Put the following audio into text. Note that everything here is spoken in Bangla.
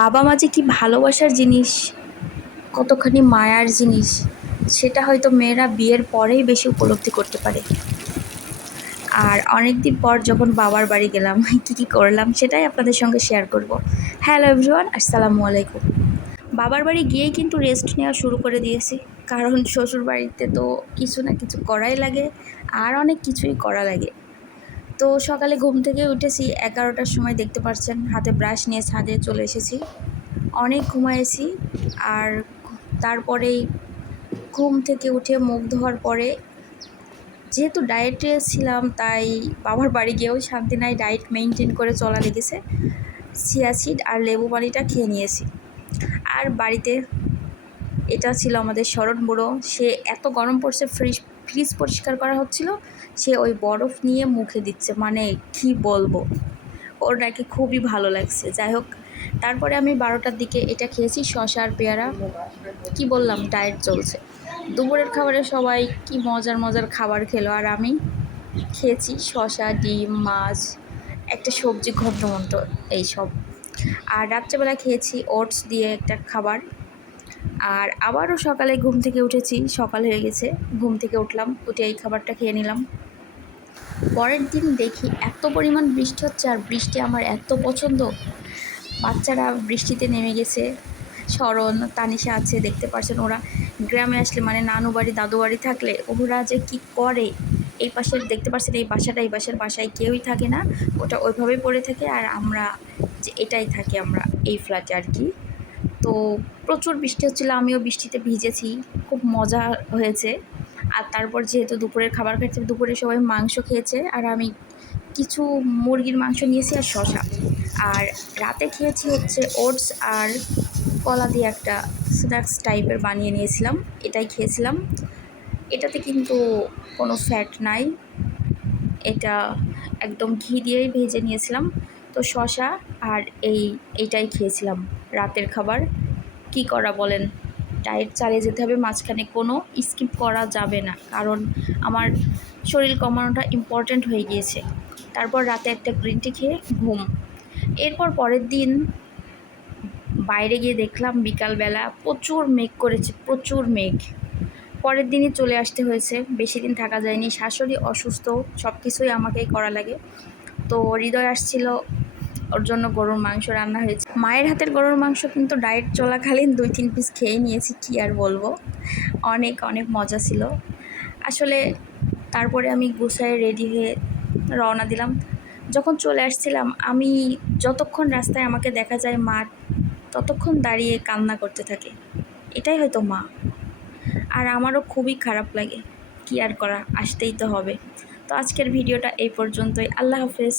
বাবা মা যে কি ভালোবাসার জিনিস, কতখানি মায়ার জিনিস, সেটা হয়তো মেয়েরা বিয়ের পরেই বেশি উপলব্ধি করতে পারে। আর অনেক দিন পর যখন বাবার বাড়ি গেলাম কী কী করলাম সেটাই আপনাদের সঙ্গে শেয়ার করব। হ্যালো এভরিওয়ান, আসসালামু আলাইকুম। বাবার বাড়ি গিয়েই কিন্তু রেস্ট নেওয়া শুরু করে দিয়েছি, কারণ শ্বশুর বাড়িতে তো কিছু না কিছু করাই লাগে, আর অনেক কিছুই করা লাগে। তো সকালে ঘুম থেকে উঠেছি 11টার সময়, দেখতে পাচ্ছেন হাতে ব্রাশ নিয়ে ছাদে চলে এসেছি। অনেক ঘুমাইছি, আর তারপরেই ঘুম থেকে উঠে মুখ ধোয়ার পরে, যেহেতু ডায়েটে ছিলাম তাই বাবার বাড়ি গিয়েও শান্তি নাই, ডায়েট মেনটেন করে চলা লেগেছে। চিয়া সিড আর লেবু পানিটা খেয়ে নিয়েছি। আর বাড়িতে এটা ছিল আমাদের শরৎ বুড়ো, সে এত গরম পড়ছে, ফ্রিজ পরিষ্কার করা হচ্ছিল, সে ওই বরফ নিয়ে মুখে দিচ্ছে, মানে কি বলবো, ওর নাকি খুবই ভালো লাগছে। যাই হোক, তারপরে আমি 12টার দিকে এটা খেয়েছি, শসা আর পেয়ারা। কি বললাম, ডায়েট চলছে। দুপুরের খাবারে সবাই কি মজার মজার খাবার খেলো, আর আমি খেয়েছি শসা, ডিম, মাছ, একটা সবজি, ঘন্টমন্ট, এইসব। আর রাত্রেবেলা খেয়েছি ওটস দিয়ে একটা খাবার। আর আবারও সকালে ঘুম থেকে উঠেছি, সকাল হয়ে গেছে, ঘুম থেকে উঠলাম, উঠে এই খাবারটা খেয়ে নিলাম। পরের দিন দেখি এত পরিমাণ বৃষ্টি হচ্ছে, আর বৃষ্টি আমার এত পছন্দ। বাচ্চারা বৃষ্টিতে নেমে গেছে, শরণ, তানিশা আছে, দেখতে পাচ্ছেন। ওরা গ্রামে আসলে, মানে নানু বাড়ি দাদু বাড়ি থাকলে ওরা যে কি করে, এই পাশের দেখতে পাচ্ছেন এই বাসাটা, এই পাশের বাসায় কেউই থাকে না, ওটা ওইভাবেই পড়ে থাকে, আর আমরা যে এটাই থাকি, আমরা এই ফ্ল্যাটে আর কি। তো প্রচুর বৃষ্টি হচ্ছিলো, আমিও বৃষ্টিতে ভিজেছি, খুব মজা হয়েছে। আর তারপর যেহেতু দুপুরের খাবার খাচ্ছে, দুপুরে সবাই মাংস খেয়েছে, আর আমি কিছু মুরগির মাংস নিয়েছি আর শসা। আর রাতে খেয়েছি হচ্ছে ওটস আর কলা দিয়ে একটা স্ন্যাক্স টাইপের বানিয়ে নিয়েছিলাম, এটাই খেয়েছিলাম। এটাতে কিন্তু কোনো ফ্যাট নাই, এটা একদম ঘি দিয়েই ভেজে নিয়েছিলাম। তো শসা আর এইটাই খেয়েছিলাম রাতের খাবার। কি করা বলেন, ডায়েট চালিয়ে যেতে হবে, মাঝখানে কোনো স্কিপ করা যাবে না, কারণ আমার শরীর কমানোটা ইম্পর্ট্যান্ট হয়ে গিয়েছে। তারপর রাতে একটা গ্রিন টি খেয়ে ঘুম। এরপর পরের দিন বাইরে গিয়ে দেখলাম বিকালবেলা প্রচুর মেঘ করেছে, প্রচুর মেঘ। পরের দিনই চলে আসতে হয়েছে, বেশি দিন থাকা যায়নি, শাশুড়ি অসুস্থ, সব কিছুই আমাকেই করা লাগে। তো হৃদয় আসছিল, ওর জন্য গরুর মাংস রান্না হয়েছে। মায়ের হাতের গরুর মাংস কিন্তু ডায়েট চলাকালীন 2-3 পিস খেয়ে নিয়েছি, কি আর বলবো, অনেক অনেক মজা ছিল আসলে। তারপরে আমি গুছায় রেডি হয়ে রওনা দিলাম। যখন চলে আসছিলাম, আমি যতক্ষণ রাস্তায় আমাকে দেখা যায় মা ততক্ষণ দাঁড়িয়ে কান্না করতে থাকে, এটাই হয়তো মা। আর আমারও খুবই খারাপ লাগে, কি আর করা, আসতেই তো হবে। তো আজকের ভিডিওটা এই পর্যন্তই, আল্লাহ হাফেজ।